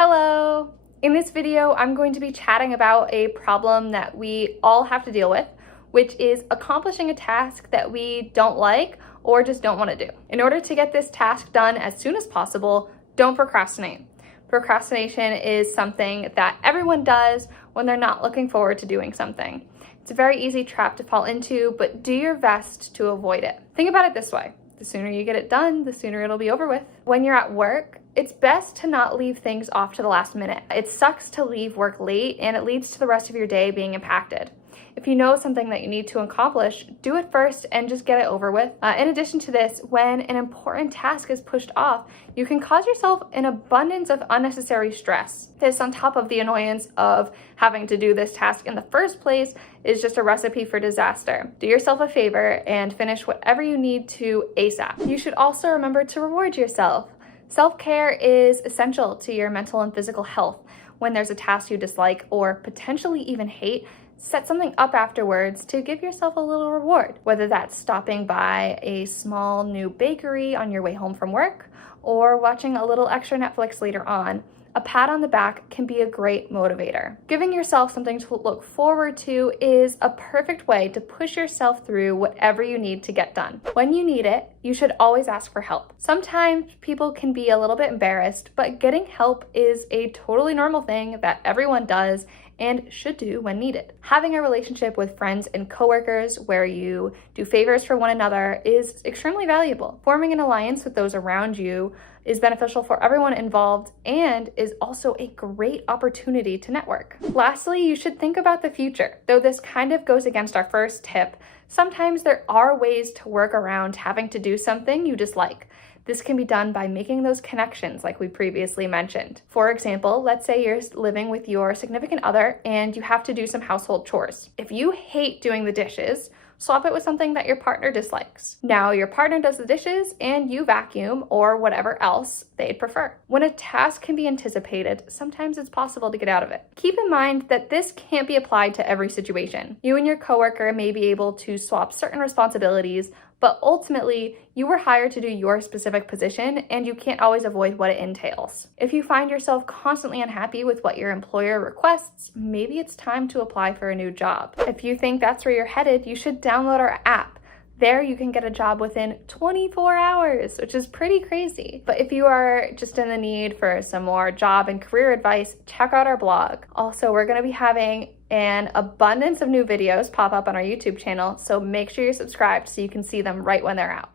Hello! In this video, I'm going to be chatting about a problem that we all have to deal with, which is accomplishing a task that we don't like or just don't want to do. In order to get this task done as soon as possible, don't procrastinate. Procrastination is something that everyone does when they're not looking forward to doing something. It's a very easy trap to fall into, but do your best to avoid it. Think about it this way. The sooner you get it done, the sooner it'll be over with. When you're at work, it's best to not leave things off to the last minute. It sucks to leave work late and it leads to the rest of your day being impacted. If you know something that you need to accomplish, do it first and just get it over with. In addition to this, when an important task is pushed off, you can cause yourself an abundance of unnecessary stress. This, on top of the annoyance of having to do this task in the first place, is just a recipe for disaster. Do yourself a favor and finish whatever you need to ASAP. You should also remember to reward yourself. Self-care is essential to your mental and physical health. When there's a task you dislike or potentially even hate, set something up afterwards to give yourself a little reward, whether that's stopping by a small new bakery on your way home from work or watching a little extra Netflix later on. A pat on the back can be a great motivator. Giving yourself something to look forward to is a perfect way to push yourself through whatever you need to get done. When you need it, you should always ask for help. Sometimes people can be a little bit embarrassed, but getting help is a totally normal thing that everyone does and should do when needed. Having a relationship with friends and coworkers where you do favors for one another is extremely valuable. Forming an alliance with those around you is beneficial for everyone involved and is also a great opportunity to network. Lastly, you should think about the future. Though this kind of goes against our first tip, sometimes there are ways to work around having to do something you dislike. This can be done by making those connections like we previously mentioned. For example, let's say you're living with your significant other and you have to do some household chores. If you hate doing the dishes, swap it with something that your partner dislikes. Now your partner does the dishes and you vacuum or whatever else they'd prefer. When a task can be anticipated, sometimes it's possible to get out of it. Keep in mind that this can't be applied to every situation. You and your coworker may be able to swap certain responsibilities, but ultimately, you were hired to do your specific position and you can't always avoid what it entails. If you find yourself constantly unhappy with what your employer requests, maybe it's time to apply for a new job. If you think that's where you're headed, you should download our app. There you can get a job within 24 hours, which is pretty crazy. But if you are just in the need for some more job and career advice, check out our blog. Also, we're gonna be having an abundance of new videos pop up on our YouTube channel, so make sure you're subscribed so you can see them right when they're out.